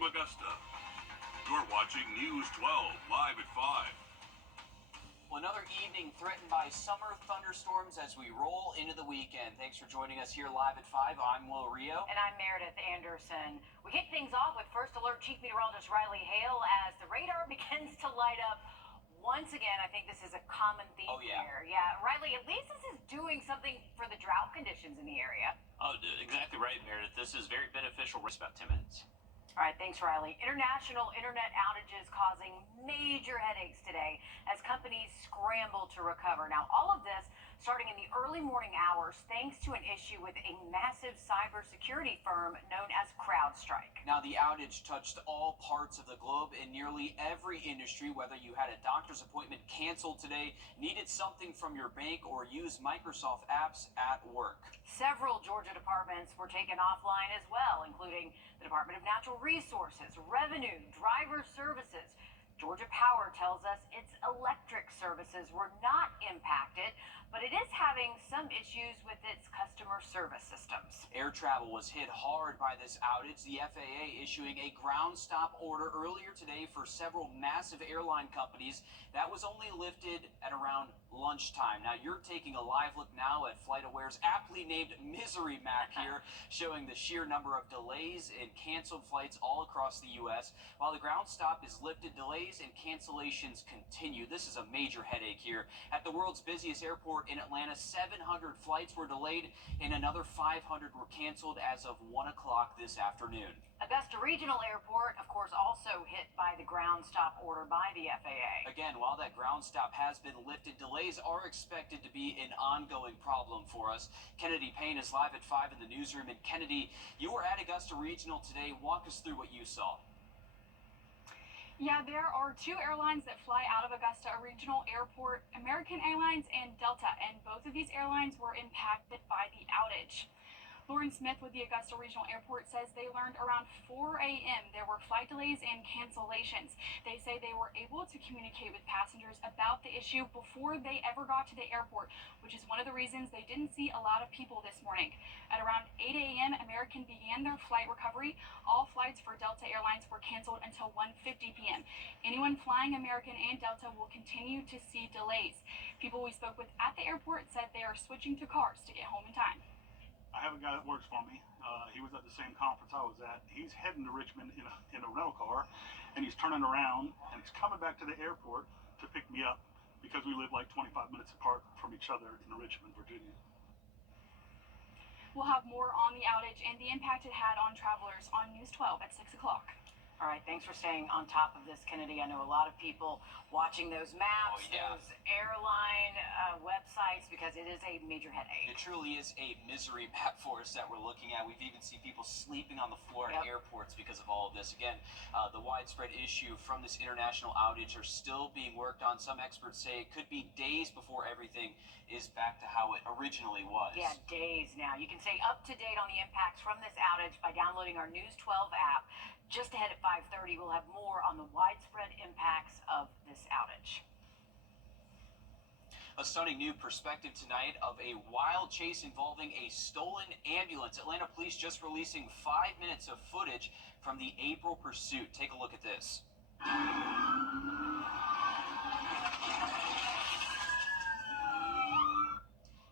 from Augusta. You're watching News 12 live at 5. Well, another evening threatened by summer thunderstorms as we roll into the weekend. Thanks for joining us here live at 5. I'm Wrdw. And I'm Meredith Anderson. We kick things off with First Alert Chief Meteorologist Riley Hale as the radar begins to light up. Once again, I think this is a common theme here. Yeah, Riley, at least this is doing something for the drought conditions in the area. Oh, exactly right, Meredith. This is very beneficial. About 10 minutes. All right, thanks, Riley. International internet outages causing major headaches today as companies scramble to recover. Now, all of this starting in the early morning hours thanks to an issue with a massive cybersecurity firm known as CrowdStrike. Now, the outage touched all parts of the globe in nearly every industry, whether you had a doctor's appointment canceled today, needed something from your bank, or used Microsoft apps at work. Several Georgia departments were taken offline as well, including the Department of Natural Resources, Revenue, Driver Services. Georgia Power tells us its electric services were not impacted, but it is having some issues with its customer service systems. Air travel was hit hard by this outage, the FAA issuing a ground stop order earlier today for several massive airline companies. That was only lifted at around lunchtime. Now, you're taking a live look now at FlightAware's aptly named Misery Map here, showing the sheer number of delays and canceled flights all across the U.S. While the ground stop is lifted, delays and cancellations continue. This is a major headache here. At the world's busiest airport in Atlanta, 700 flights were delayed and another 500 were canceled as of 1 o'clock this afternoon. Augusta Regional Airport, of course, also hit by the ground stop order by the FAA. Again, while that ground stop has been lifted, delays are expected to be an ongoing problem for us. Kennedy Payne is live at 5 in the newsroom. And Kennedy, you were at Augusta Regional today. Walk us through what you saw. Yeah, there are two airlines that fly out of Augusta Regional Airport, American Airlines and Delta, and both of these airlines were impacted by the outage. Lauren Smith with the Augusta Regional Airport says they learned around 4 a.m. there were flight delays and cancellations. They say they were able to communicate with passengers about the issue before they ever got to the airport, which is one of the reasons they didn't see a lot of people this morning. At around 8 a.m., American began their flight recovery. All flights for Delta Airlines were canceled until 1:50 p.m. Anyone flying American and Delta will continue to see delays. People we spoke with at the airport said they are switching to cars to get home in time. I have a guy that works for me. He was at the same conference I was at. He's heading to Richmond in a rental car, and he's turning around, and he's coming back to the airport to pick me up because we live like 25 minutes apart from each other in Richmond, Virginia. We'll have more on the outage and the impact it had on travelers on News 12 at 6 o'clock. All right, thanks for staying on top of this, Kennedy. I know a lot of people watching those maps, those airline websites, because it is a major headache. It truly is a misery map for us that we're looking at. We've even seen people sleeping on the floor at airports because of all of this. Again, the widespread issue from this international outage are still being worked on. Some experts say it could be days before everything is back to how it originally was. Yeah, days now. You can stay up to date on the impacts from this outage by downloading our News 12 app. Just ahead at 5:30, we'll have more on the widespread impacts of this outage. A stunning new perspective tonight of a wild chase involving a stolen ambulance. Atlanta police just releasing 5 minutes of footage from the April pursuit. Take a look at this.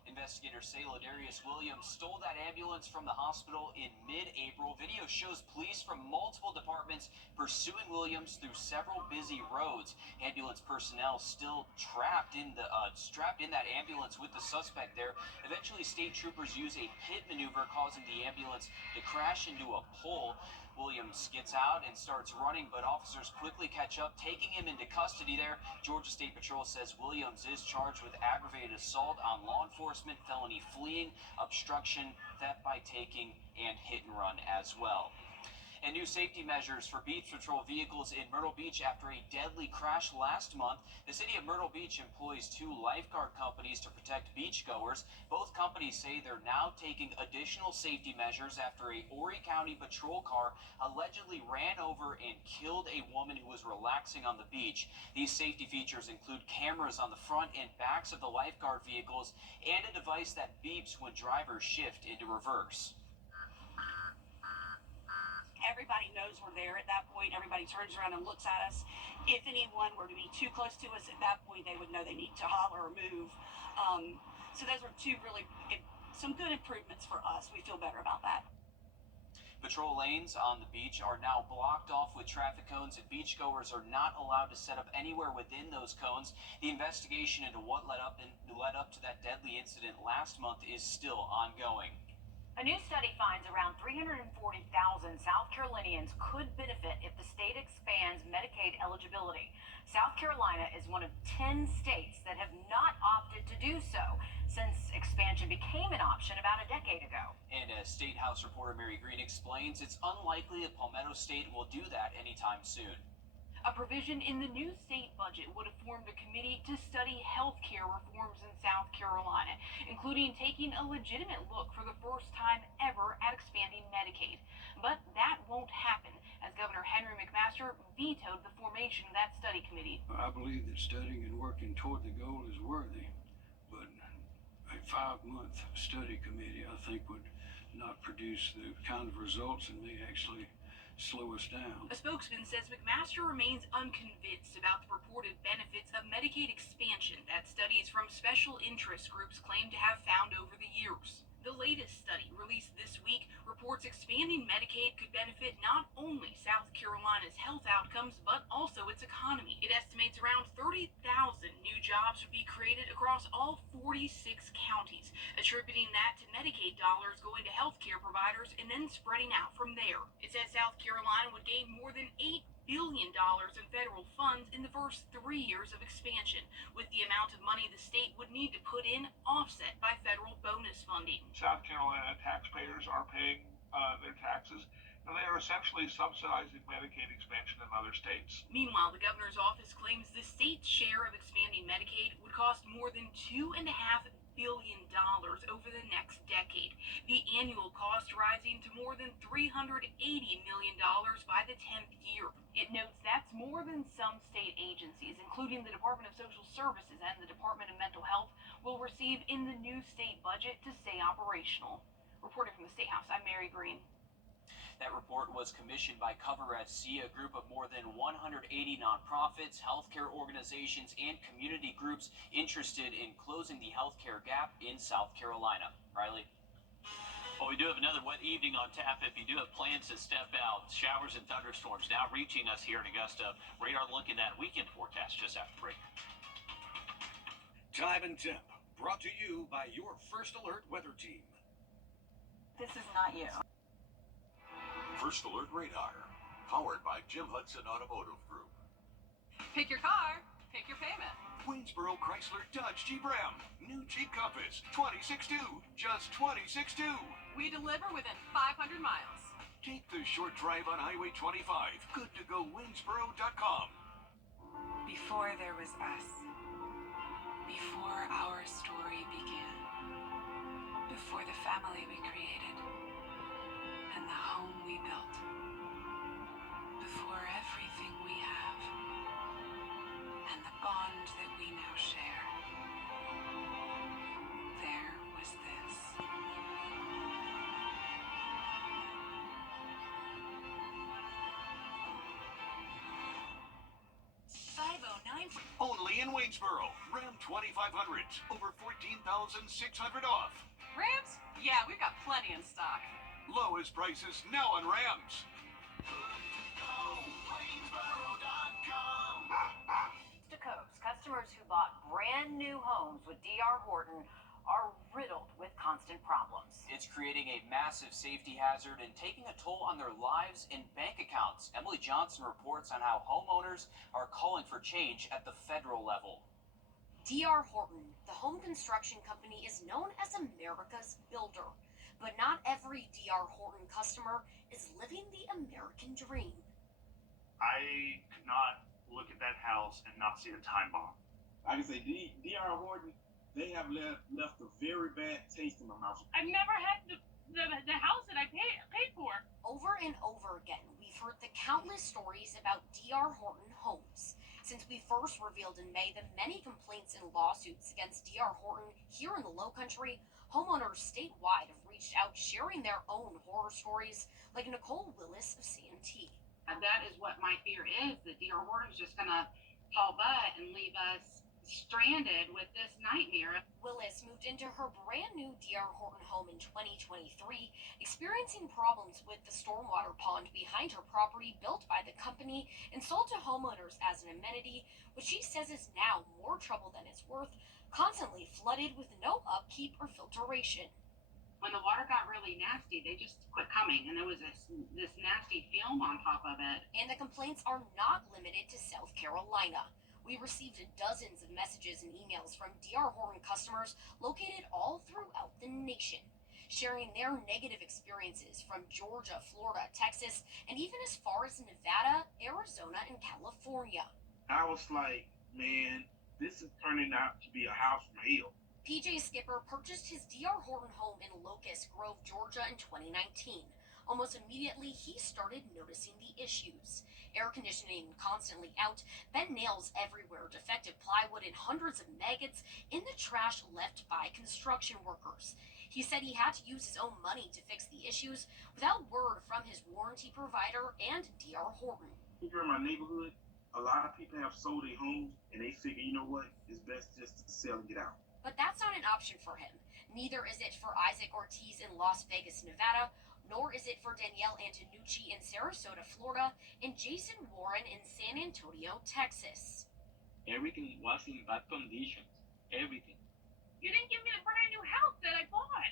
Investigators say Ladarius Williams stole that ambulance from the hospital in mid-April. Video shows police from multiple departments pursuing Williams through several busy roads. Ambulance personnel still strapped in that ambulance with the suspect there. Eventually, state troopers use a pit maneuver, causing the ambulance to crash into a pole. Williams gets out and starts running, but officers quickly catch up, taking him into custody there. Georgia State Patrol says Williams is charged with aggravated assault on law enforcement, felony fleeing, obstruction, theft by taking, and hit and run as well. And new safety measures for Beach Patrol vehicles in Myrtle Beach after a deadly crash last month. The city of Myrtle Beach employs 2 lifeguard companies to protect beachgoers. Both companies say they're now taking additional safety measures after a Horry County patrol car allegedly ran over and killed a woman who was relaxing on the beach. These safety features include cameras on the front and backs of the lifeguard vehicles and a device that beeps when drivers shift into reverse. Everybody knows knows we're there at that point. Everybody turns around and looks at us. If anyone were to be too close to us at that point, they would know they need to holler or move. So those are some good improvements for us. We feel better about that. Patrol lanes on the beach are now blocked off with traffic cones, and beachgoers are not allowed to set up anywhere within those cones. The investigation into what led up to that deadly incident last month is still ongoing. A new study finds around 340,000 South Carolinians could benefit if the state expands Medicaid eligibility. South Carolina is one of 10 states that have not opted to do so since expansion became an option about a decade ago. And as State House reporter Mary Green explains, it's unlikely that Palmetto State will do that anytime soon. A provision in the new state budget would have formed a committee to study health care reforms in South Carolina, including taking a legitimate look for the first time ever at expanding Medicaid. But that won't happen, as Governor Henry McMaster vetoed the formation of that study committee. I believe that studying and working toward the goal is worthy, but a 5-month study committee, I think, would not produce the kind of results and may actually slow us down. A spokesman says McMaster remains unconvinced about the purported benefits of Medicaid expansion that studies from special interest groups claim to have found over the years. The latest study, released this week, reports expanding Medicaid could benefit not only South Carolina's health outcomes, but also its economy. It estimates around 30,000 new jobs would be created across all 46 counties, attributing that to Medicaid dollars going to healthcare providers and then spreading out from there. It says South Carolina would gain more than $8 billion in federal funds in the first 3 years of expansion, with the amount of money the state would need to put in offset by federal bonus funding. South Carolina taxpayers are paying their taxes, and they are essentially subsidizing Medicaid expansion in other states. Meanwhile, the governor's office claims the state's share of expanding Medicaid would cost more than $2.5 billion over the next decade, the annual cost rising to more than $380 million by the 10th year. It notes that's more than some state agencies, including the Department of Social Services and the Department of Mental Health, will receive in the new state budget to stay operational. Reporting from the State House, I'm Mary Green. That report was commissioned by Cover SC, a group of more than 180 nonprofits, healthcare organizations, and community groups interested in closing the healthcare gap in South Carolina. Riley? Well, we do have another wet evening on tap if you do have plans to step out. Showers and thunderstorms now reaching us here in Augusta. Radar looking at weekend forecast just after break. Time and temp, brought to you by your First Alert weather team. This is not you. First Alert Radar, powered by Jim Hudson Automotive Group. Pick your car, pick your payment. Waynesboro Chrysler Dodge Jeep Ram. New Jeep Compass, 26.2, just 26.2. We deliver within 500 miles. Take the short drive on Highway 25. Good to go Waynesboro.com. Before there was us. Before our story began. Before the family we created. And the home we built. Before everything we have. And the bond that we now share. There was this. 509. Only in Waynesboro. Ram 2500s. Over 14,600 off. Rams? Yeah, we've got plenty in stock. Lowest prices now on Rams. Customers who bought brand new homes with D.R. Horton are riddled with constant problems. It's creating a massive safety hazard and taking a toll on their lives and bank accounts. Emily Johnson reports on how homeowners are calling for change at the federal level. D.R. Horton, the home construction company, is known as America's builder. But not every D.R. Horton customer is living the American dream. I could not look at that house and not see a time bomb. I can say D.R. Horton, they have left a very bad taste in my mouth. I've never had the house that I paid for. Over and over again, we've heard the countless stories about D.R. Horton homes. Since we first revealed in May the many complaints and lawsuits against D.R. Horton here in the Lowcountry, homeowners statewide have reached out sharing their own horror stories, like Nicole Willis of CMT. And that is what my fear is, that D.R. Horton's just going to haul butt and leave us stranded with this nightmare. Willis moved into her brand new D.R. Horton home in 2023, experiencing problems with the stormwater pond behind her property built by the company and sold to homeowners as an amenity, which she says is now more trouble than it's worth, constantly flooded with no upkeep or filtration. When the water got really nasty, they just quit coming, and there was this nasty film on top of it. And the complaints are not limited to South Carolina. We received dozens of messages and emails from D.R. Horton customers located all throughout the nation, sharing their negative experiences from Georgia, Florida, Texas, and even as far as Nevada, Arizona, and California. I was like, man, this is turning out to be a house from hell. PJ Skipper purchased his D.R. Horton home in Locust Grove, Georgia in 2019. Almost immediately, he started noticing the issues. Air conditioning constantly out, bent nails everywhere, defective plywood, and hundreds of maggots in the trash left by construction workers. He said he had to use his own money to fix the issues without word from his warranty provider and D.R. Horton. Here in my neighborhood, a lot of people have sold their homes, and they figure, you know what, it's best just to sell and get out. But that's not an option for him. Neither is it for Isaac Ortiz in Las Vegas, Nevada, nor is it for Danielle Antonucci in Sarasota, Florida, and Jason Warren in San Antonio, Texas. Everything was in bad condition. Everything. You didn't give me a brand new house that I bought.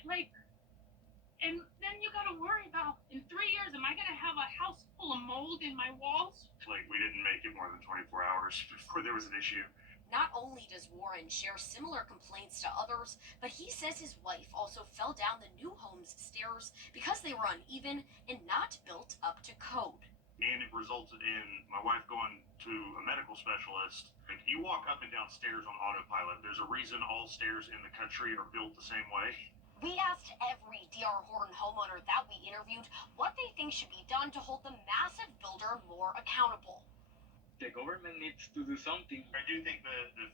And then you gotta worry about, in 3 years, am I gonna have a house full of mold in my walls? We didn't make it more than 24 hours before there was an issue. Not only does Warren share similar complaints to others, but he says his wife also fell down the new home's stairs because they were uneven and not built up to code. And it resulted in my wife going to a medical specialist. Like, you walk up and down stairs on autopilot. There's a reason all stairs in the country are built the same way. We asked every D.R. Horton homeowner that we interviewed what they think should be done to hold the massive builder more accountable. The government needs to do something. I do think the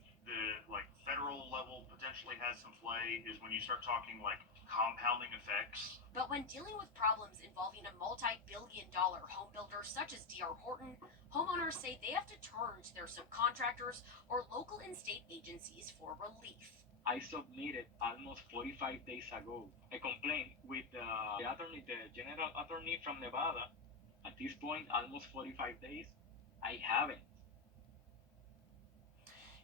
federal level potentially has some play is when you start talking compounding effects. But when dealing with problems involving a multi-billion-dollar home builder such as D.R. Horton, homeowners say they have to turn to their subcontractors or local and state agencies for relief. I submitted almost 45 days ago a complaint with the general attorney from Nevada. At this point, almost 45 days. I haven't.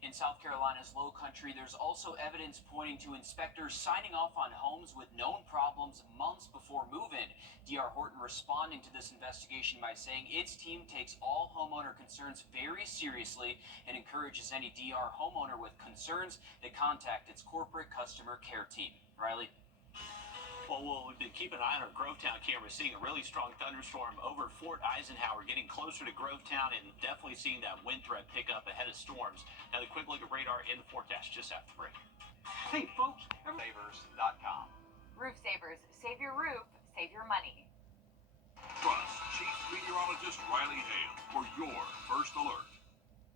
In South Carolina's Low Country, there's also evidence pointing to inspectors signing off on homes with known problems months before move-in. D.R. Horton responding to this investigation by saying its team takes all homeowner concerns very seriously and encourages any D.R. homeowner with concerns to contact its corporate customer care team. Riley? Well, we've been keeping an eye on our Grovetown camera, seeing a really strong thunderstorm over Fort Eisenhower, getting closer to Grovetown, and definitely seeing that wind threat pick up ahead of storms. Now, the quick look at radar and the forecast just after the break. Hey, folks, Savers.com. Roof Savers. Save your roof, save your money. Trust Chief Meteorologist Riley Hale for your first alert.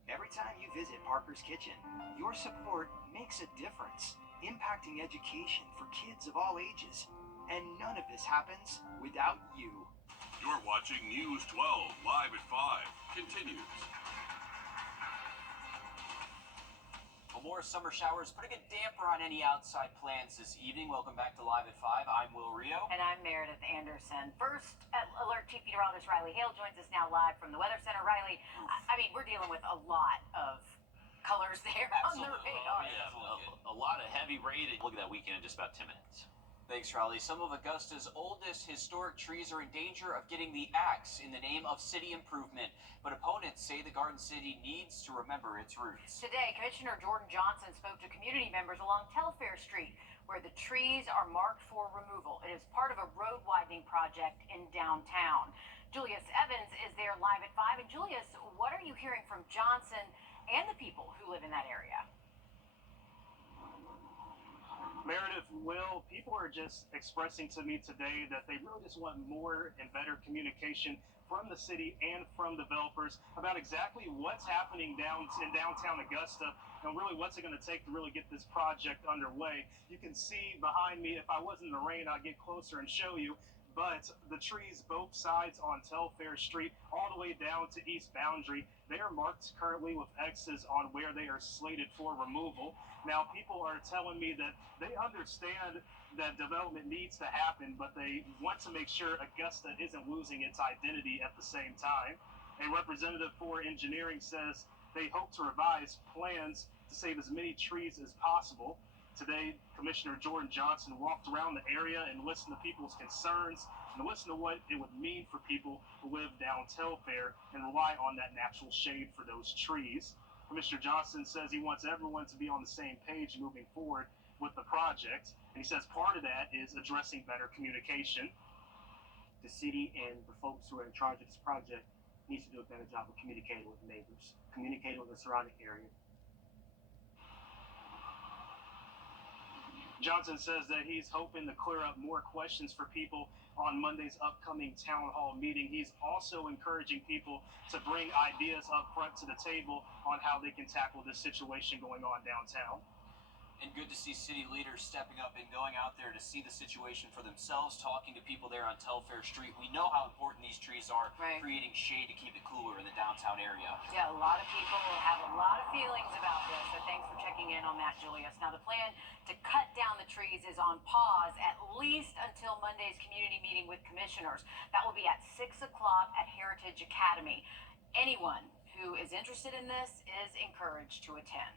Every time you visit Parker's Kitchen, your support makes a difference, impacting education for kids of all ages. And none of this happens without you. You're watching News 12 live at 5. Continues. Well, more summer showers putting a damper on any outside plans this evening. Welcome back to Live at 5. I'm Will Rio. And I'm Meredith Anderson. First, Alert Chief Meteorologist Riley Hale joins us now live from the Weather Center. Riley, I mean, we're dealing with a lot of colors there on the radar. Yeah, a lot of heavy rain. Look at that weekend in just about 10 minutes. Thanks, Riley. Some of Augusta's oldest historic trees are in danger of getting the axe in the name of city improvement, but opponents say the Garden City needs to remember its roots. Today, Commissioner Jordan Johnson spoke to community members along Telfair Street, where the trees are marked for removal. It is part of a road widening project in downtown. Julius Evans is there live at 5. And Julius, what are you hearing from Johnson and the people who live in that area? Meredith, Will, people are just expressing to me today that they really just want more and better communication from the city and from developers about exactly what's happening in downtown Augusta and really what's it going to take to really get this project underway. You can see behind me, if I wasn't in the rain, I'd get closer and show you. but the trees both sides on Telfair Street all the way down to East Boundary, they are marked currently with X's on where they are slated for removal. Now, people are telling me that they understand that development needs to happen, but they want to make sure Augusta isn't losing its identity at the same time. A representative for engineering says they hope to revise plans to save as many trees as possible. Today, Commissioner Jordan Johnson walked around the area and listened to people's concerns and listened to what it would mean for people who live down Telfair and rely on that natural shade for those trees. Commissioner Johnson says he wants everyone to be on the same page moving forward with the project, and he says part of that is addressing better communication. The city and the folks who are in charge of this project needs to do a better job of communicating with neighbors, communicating with the surrounding area. Johnson says that he's hoping to clear up more questions for people on Monday's upcoming town hall meeting. He's also encouraging people to bring ideas up front to the table on how they can tackle this situation going on downtown. And good to see city leaders stepping up and going out there to see the situation for themselves, talking to people there on Telfair Street. We know how important these trees are, creating shade to keep it cooler in the downtown area. Yeah, a lot of people have a lot of feelings about this, so thanks for checking in on that, Julius. Now, the plan to cut down the trees is on pause at least until Monday's community meeting with commissioners. That will be at 6 o'clock at Heritage Academy. Anyone who is interested in this is encouraged to attend.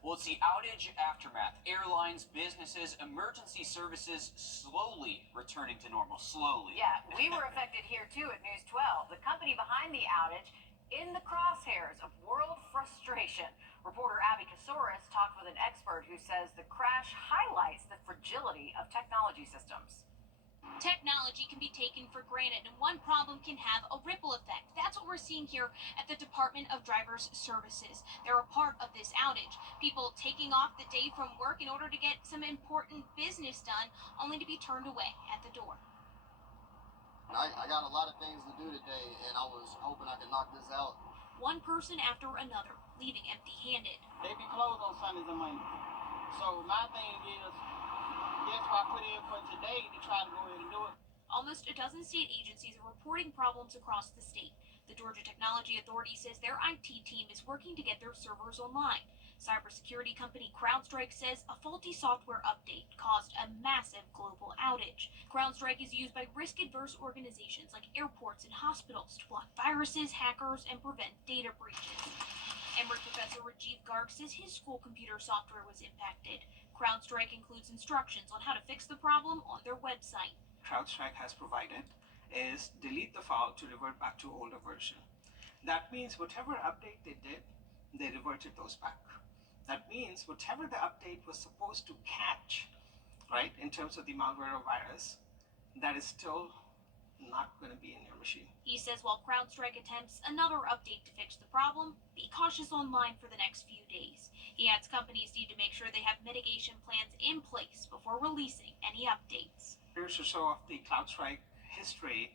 Well, it's the outage aftermath. Airlines, businesses, emergency services slowly returning to normal. Slowly. Yeah, we were affected here too at News 12. The company behind the outage in the crosshairs of world frustration. Reporter Abby Kasouris talked with an expert who says the crash highlights the fragility of technology systems. Technology can be taken for granted, and one problem can have a ripple effect. That's what we're seeing here at the Department of Driver's Services. They're a part of this outage. People taking off the day from work in order to get some important business done, only to be turned away at the door. I got a lot of things to do today, and I was hoping I could knock this out. One person after another, leaving empty-handed. They be closed on Sundays and Mondays. So my thing is, that's why I put in for today to try to go ahead and do it. Almost a dozen state agencies are reporting problems across the state. The Georgia Technology Authority says their IT team is working to get their servers online. Cybersecurity company CrowdStrike says a faulty software update caused a massive global outage. CrowdStrike is used by risk-averse organizations like airports and hospitals to block viruses, hackers, and prevent data breaches. Emory professor Rajiv Garg says his school computer software was impacted. CrowdStrike includes instructions on how to fix the problem on their website. CrowdStrike has provided is delete the file to revert back to older version. That means whatever update they did, they reverted those back. That means whatever the update was supposed to catch, right, in terms of the malware or virus, that is still not going to be in your machine. He says while CrowdStrike attempts another update to fix the problem, be cautious online for the next few days. He adds companies need to make sure they have mitigation plans in place before releasing any updates. Years or so of the CrowdStrike history,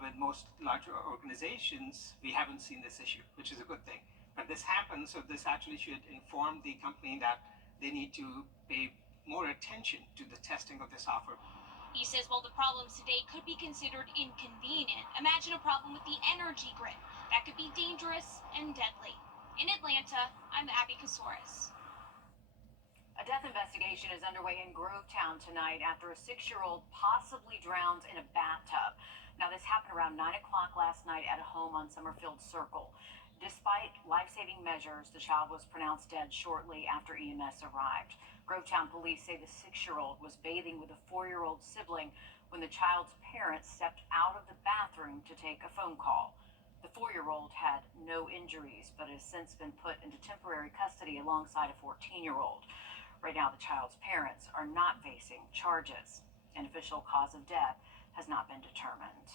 with most larger organizations, we haven't seen this issue, which is a good thing. But this happens, so this actually should inform the company that they need to pay more attention to the testing of the software. He says while the problems today could be considered inconvenient, imagine a problem with the energy grid. That could be dangerous and deadly. In Atlanta, I'm Abby Kasouris. A death investigation is underway in Grovetown tonight after a 6-year-old possibly drowned in a bathtub. Now, this happened around 9 o'clock last night at a home on Summerfield Circle. Despite life-saving measures, the child was pronounced dead shortly after EMS arrived. Grovetown police say the 6-year-old was bathing with a 4-year-old sibling when the child's parents stepped out of the bathroom to take a phone call. The 4-year-old had no injuries, but has since been put into temporary custody alongside a 14-year-old. Right now, the child's parents are not facing charges. An official cause of death has not been determined.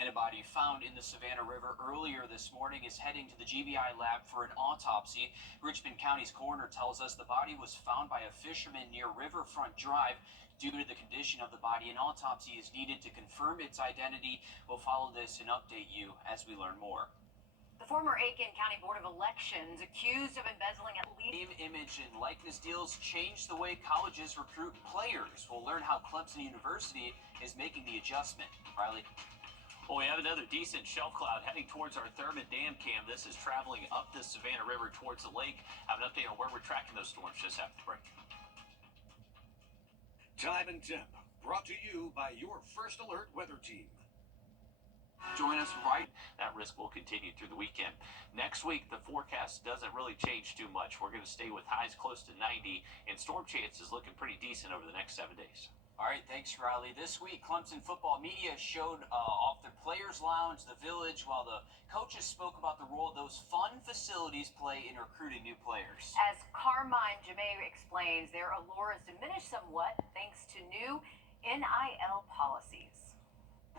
And a body found in the Savannah River earlier this morning is heading to the GBI lab for an autopsy. Richmond County's coroner tells us the body was found by a fisherman near Riverfront Drive. Due to the condition of the body, an autopsy is needed to confirm its identity. We'll follow this and update you as we learn more. The former Aiken County Board of Elections accused of embezzling at least Name, image, and likeness deals change the way colleges recruit players. We'll learn how Clemson University is making the adjustment. Riley? Well, we have another decent shelf cloud heading towards our Thurman Dam cam. This is traveling up the Savannah River towards the lake. Have an update on where we're tracking those storms just after the break. Time and temp, brought to you by your First Alert weather team. Join us right. That risk will continue through the weekend. Next week, the forecast doesn't really change too much. We're going to stay with highs close to 90, and storm chances looking pretty decent over the next 7 days. All right, thanks, Riley. This week, Clemson football media showed off the Players' Lounge, the Village, while the coaches spoke about the role those fun facilities play in recruiting new players. As Carmine Jamea explains, their allure is diminished somewhat thanks to new NIL policies.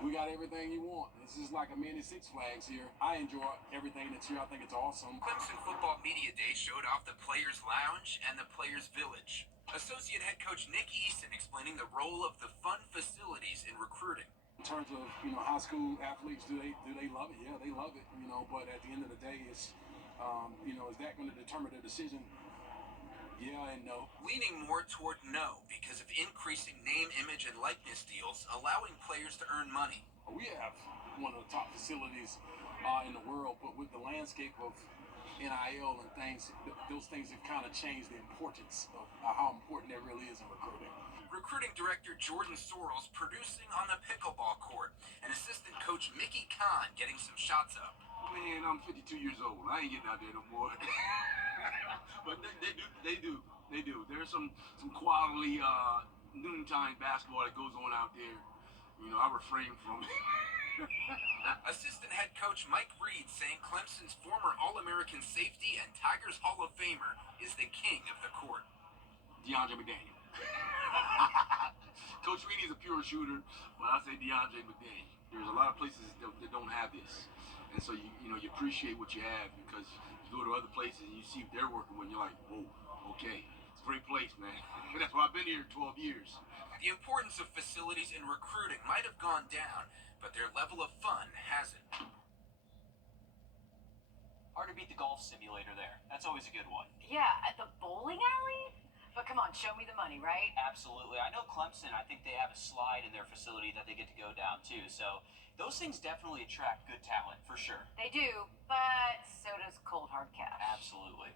We got everything you want. This is like a mini Six Flags here. I enjoy everything that's here. I think it's awesome. Clemson Football Media Day showed off the Players' Lounge and the Players' Village. Associate head coach Nick Easton explaining the role of the fun facilities in recruiting. In terms of, high school athletes, do they love it? Yeah, they love it, but at the end of the day, it's, is that going to determine their decision? Yeah and no. Leaning more toward no because of increasing name, image, and likeness deals, allowing players to earn money. We have one of the top facilities in the world, but with the landscape of NIL and things, those things have kind of changed the importance of how important that really is in recruiting. Recruiting director Jordan Sorrells producing on the pickleball court, and assistant coach Mickey Kahn getting some shots up. Man, I'm 52 years old. I ain't getting out there no more. But they do. There's some quality noontime basketball that goes on out there. I refrain from it. Assistant head coach Mike Reed saying Clemson's former All-American safety and Tigers Hall of Famer is the king of the court. DeAndre McDaniel. Coach Reed is a pure shooter, but I say DeAndre McDaniel. There's a lot of places that don't have this. And so you appreciate what you have because you go to other places and you see what they're working with and you're like, whoa, okay. It's a great place, man. That's why I've been here 12 years. The importance of facilities in recruiting might have gone down, but their level of fun hasn't. Hard to beat the golf simulator there. That's always a good one. Yeah, at the bowling alley? But come on, show me the money, right? Absolutely. I know Clemson, I think they have a slide in their facility that they get to go down to. So those things definitely attract good talent, for sure. They do, but so does cold hard cash. Absolutely.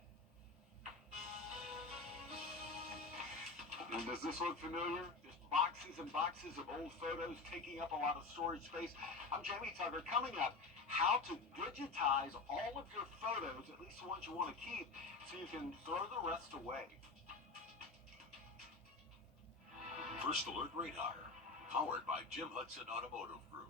And does this look familiar? Just boxes and boxes of old photos taking up a lot of storage space. I'm Jamie Tucker. Coming up, how to digitize all of your photos, at least the ones you want to keep, so you can throw the rest away. First Alert Radar, powered by Jim Hudson Automotive Group.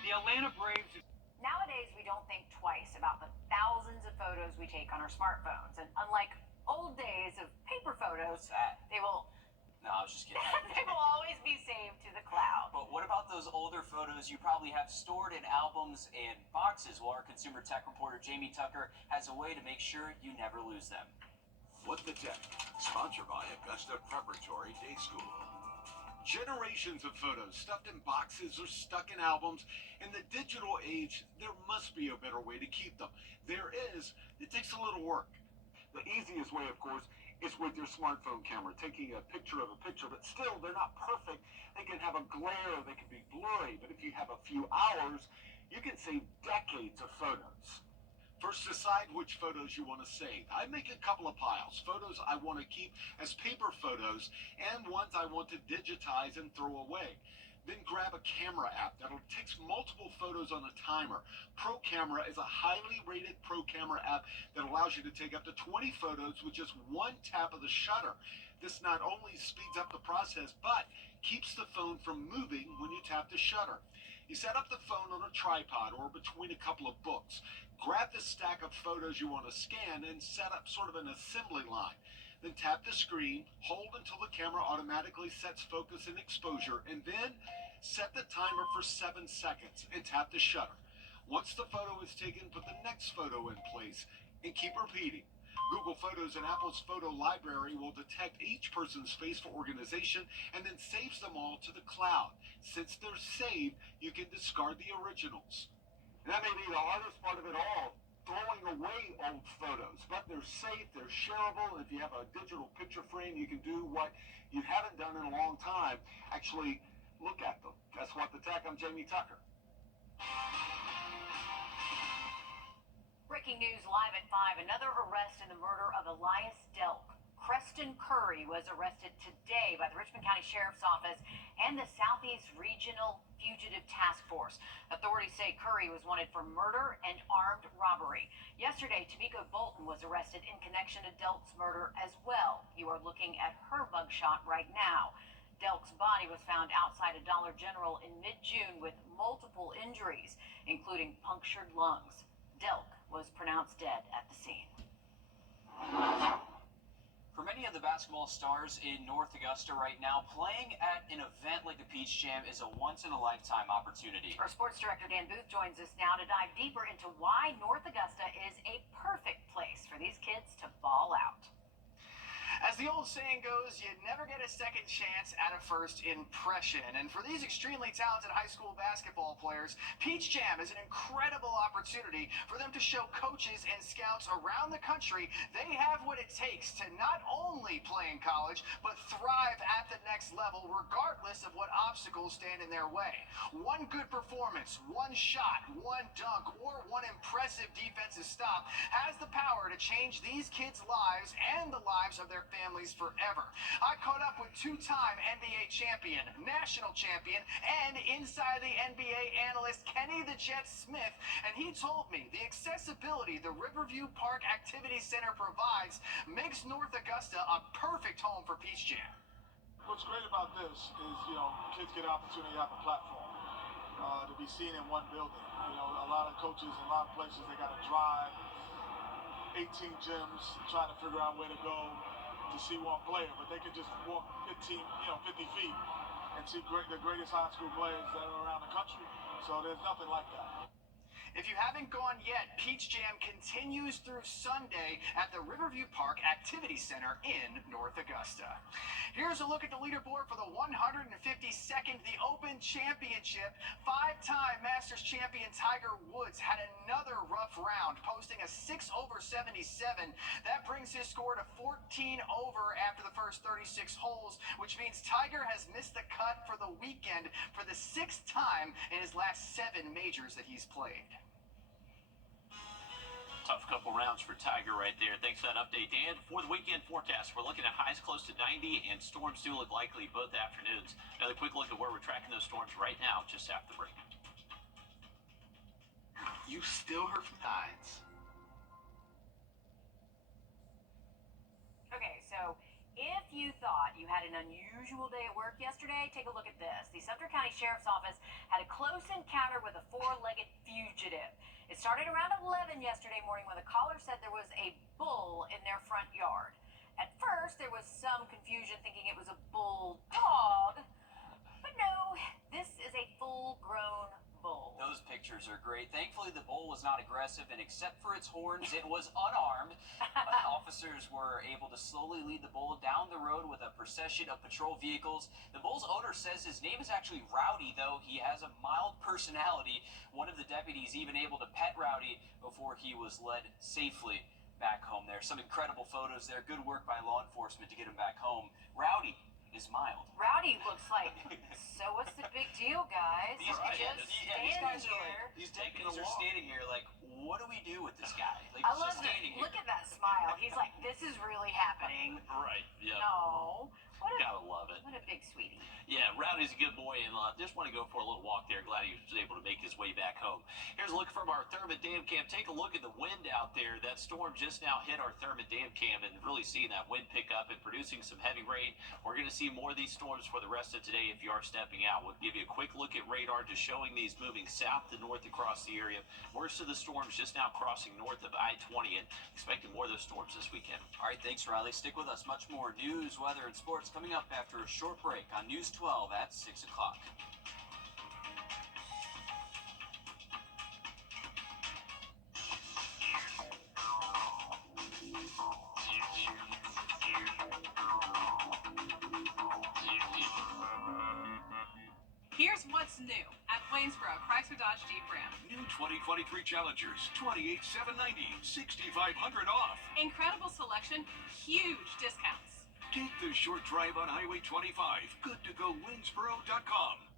The Atlanta Braves. Nowadays, we don't think twice about the thousands of photos we take on our smartphones. And unlike old days of paper photos, they will... No, I was just kidding. They will always be saved to the cloud. But what about those older photos you probably have stored in albums and boxes? Well, our consumer tech reporter, Jamie Tucker, has a way to make sure you never lose them. What the Tech, sponsored by Augusta Preparatory Day School. Generations of photos stuffed in boxes or stuck in albums. In the digital age, there must be a better way to keep them. There is. It takes a little work. The easiest way, of course, is with your smartphone camera, taking a picture of a picture, but still, they're not perfect. They can have a glare, they can be blurry, but if you have a few hours, you can save decades of photos. First, decide which photos you want to save. I make a couple of piles. Photos I want to keep as paper photos and ones I want to digitize and throw away. Then grab a camera app that takes multiple photos on a timer. Pro Camera is a highly rated pro camera app that allows you to take up to 20 photos with just one tap of the shutter. This not only speeds up the process, but keeps the phone from moving when you tap the shutter. You set up the phone on a tripod or between a couple of books. Grab the stack of photos you want to scan and set up sort of an assembly line. Then tap the screen, hold until the camera automatically sets focus and exposure, and then set the timer for 7 seconds and tap the shutter. Once the photo is taken, put the next photo in place and keep repeating. Google Photos and Apple's Photo Library will detect each person's face for organization and then saves them all to the cloud. Since they're saved, you can discard the originals. That may be the hardest part of it all, throwing away old photos. But they're safe, they're shareable. If you have a digital picture frame, you can do what you haven't done in a long time, actually look at them. That's What the Tech. I'm Jamie Tucker. Breaking news live at 5. Another arrest in the murder of Elias Delk. Preston Curry was arrested today by the Richmond County Sheriff's Office and the Southeast Regional Fugitive Task Force. Authorities say Curry was wanted for murder and armed robbery. Yesterday, Tamika Bolton was arrested in connection to Delk's murder as well. You are looking at her mugshot right now. Delk's body was found outside a Dollar General in mid-June with multiple injuries, including punctured lungs. Delk was pronounced dead at the scene. For many of the basketball stars in North Augusta right now, playing at an event like the Peach Jam is a once-in-a-lifetime opportunity. Our sports director Dan Booth joins us now to dive deeper into why North Augusta is a perfect place for these kids to ball out. As the old saying goes, you never get a second chance at a first impression. And for these extremely talented high school basketball players, Peach Jam is an incredible opportunity for them to show coaches and scouts around the country they have what it takes to not only play in college, but thrive at the next level regardless of what obstacles stand in their way. One good performance, one shot, one dunk, or one impressive defensive stop has the power to change these kids' lives and the lives of their families forever. I caught up with two-time NBA champion, national champion, and inside the NBA analyst Kenny the Jet Smith, and he told me the accessibility the Riverview Park Activity Center provides makes North Augusta a perfect home for Peach Jam. What's great about this is, kids get an opportunity to have a platform to be seen in one building. A lot of coaches in a lot of places, they got to drive 18 gyms trying to figure out where to go to see one player, but they can just walk 50 feet and see the greatest high school players that are around the country. So there's nothing like that. If you haven't gone yet, Peach Jam continues through Sunday at the Riverview Park Activity Center in North Augusta. Here's a look at the leaderboard for the 152nd The Open Championship. Five-time Masters champion Tiger Woods had another rough round, posting a 6 over 77. That brings his score to 14 over after the first 36 holes, which means Tiger has missed the cut for the weekend for the 6th time in his last 7 majors that he's played. Tough couple rounds for Tiger right there. Thanks for that update, Dan. For the weekend forecast, we're looking at highs close to 90, and storms do look likely both afternoons. Another quick look at where we're tracking those storms right now, just after the break. You still heard from Tides. Okay, so if you thought you had an unusual day at work yesterday, take a look at this. The Sumter County Sheriff's Office had a close encounter with a four-legged fugitive. It started around 11 yesterday morning when the caller said there was a bull in their front yard. At first, there was some confusion thinking it was a bulldog, but no, this is a full-grown bull. Those pictures are great. Thankfully, the bull was not aggressive, and except for its horns, it was unarmed. Officers were able to slowly lead the bull down the road with a procession of patrol vehicles. The bull's owner says his name is actually Rowdy, though he has a mild personality. One of the deputies even able to pet Rowdy before he was led safely back home there. Some incredible photos there. Good work by law enforcement to get him back home. Rowdy is mild. Rowdy looks like, so what's the big deal, guys? These guys are like, these deputies are standing here like, what do we do with this guy? Like, I he's love just standing here. Look at that smile. He's like, this is really happening. Right, yeah. No. Gotta love it. What a big sweetie. Yeah, Rowdy's a good boy, and just want to go for a little walk there. Glad he was able to make his way back home. Here's a look from our Thurman Dam Cam. Take a look at the wind out there. That storm just now hit our Thurman Dam Cam, and really seeing that wind pick up and producing some heavy rain. We're going to see more of these storms for the rest of today if you are stepping out. We'll give you a quick look at radar, just showing these moving south to north across the area. Worst of the storms just now crossing north of I-20, and expecting more of those storms this weekend. All right, thanks, Riley. Stick with us. Much more news, weather, and sports coming up after a short break on News 12 at 6 o'clock. Here's what's new at Waynesboro, Chrysler Dodge Jeep Ram. New 2023 Challengers, $28,790, $6,500 off. Incredible selection, huge discounts. Take the short drive on Highway 25. Good to go Waynesboro.com.